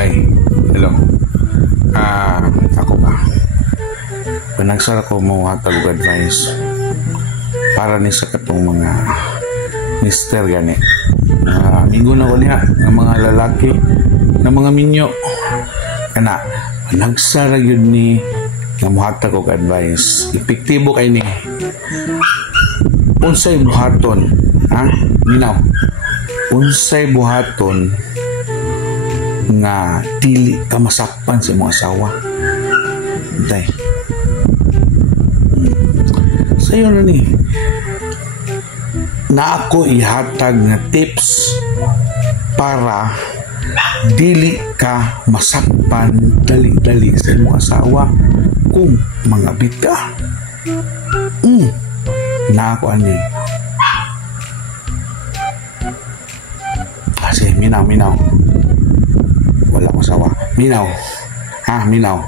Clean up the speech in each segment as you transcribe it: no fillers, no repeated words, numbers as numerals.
Ay, hello. Ako ba? Panagsara ko mo hatag advice para ni sa katong mga mister gani. Amigo na ko niya ng mga lalaki, ng mga minyo. Kana, panagsara yun ni nga muhatag og advice. Epektibo kay ni. Unsay buhaton, ha? Minaw. Unsay buhaton nga dili ka masakpan sa mga asawa. Day. Sayo na ni. Na ako ihatag nga tips para dili ka masakpan dali-dali sa mga asawa kung mga bita. Na ako ani. Kasi minaw. Wala ko sawa. Minaw. Ha, minaw.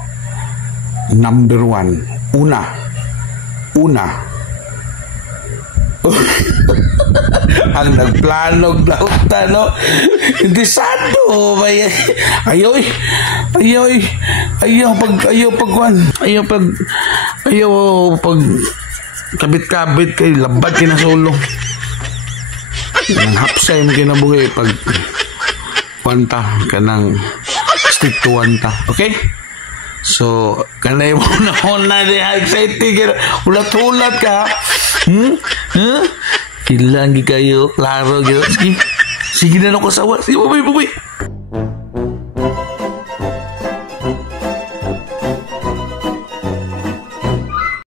Number 1. Una. Ang nagplanog na uta, no? Hindi sado. Ayaw pag kabit-kabit kay labad kinasulong. Ang hapsay mo kinabuhi pag wanta ka ng stick to wanta. Okay? So, kanay mo na excited. Ulat-ulat ka. Kailangan kayo. Klaro. Sige na ako sawa. Sige, bubay.